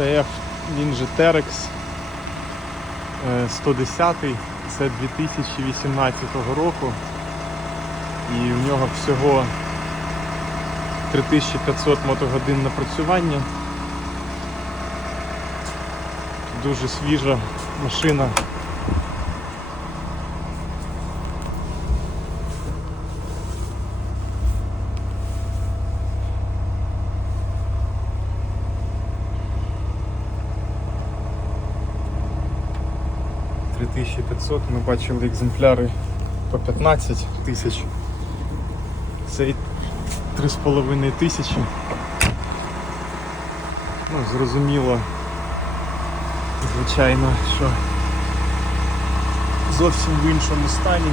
HF, він же Terex е, 110 це 2018 року. І в нього всього 3500 мотогодин напрацювання. Дуже свіжа машина. Три 3500, ми бачили екземпляри по 15 тисяч. Цей 3,5 тисячі. Ну, зрозуміло, звичайно, що зовсім в іншому стані.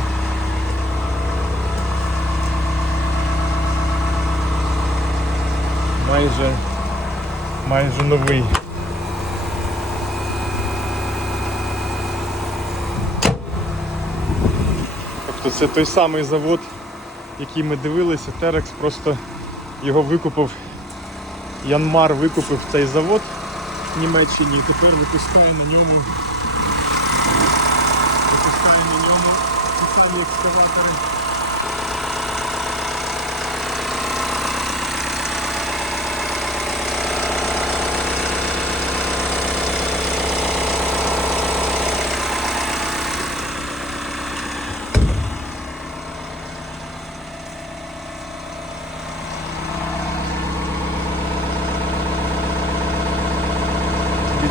Майже, майже новий. Тобто це той самий завод, який ми дивилися, Терекс просто його викупив, Янмар викупив цей завод в Німеччині і тепер випускає на ньому. Випускає на ньому. Спеціальні екскаватори. –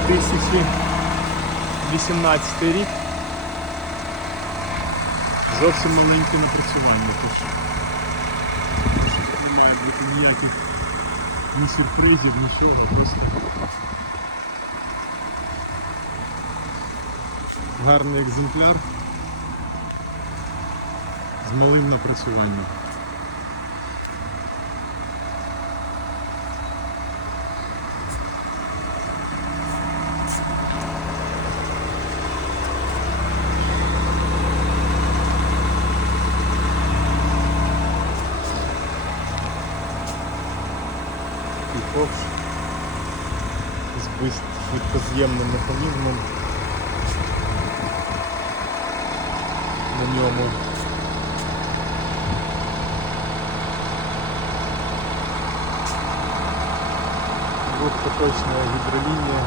2018 рік. Зовсім маленьке напрацювання. Тож не має бути ніяких ні сюрпризів, нічого, просто гарний екземпляр з малим напрацюванням. Кікокс з бис- швидкоз'ємним механізмом на ньому. Двохпоточна гідролінія.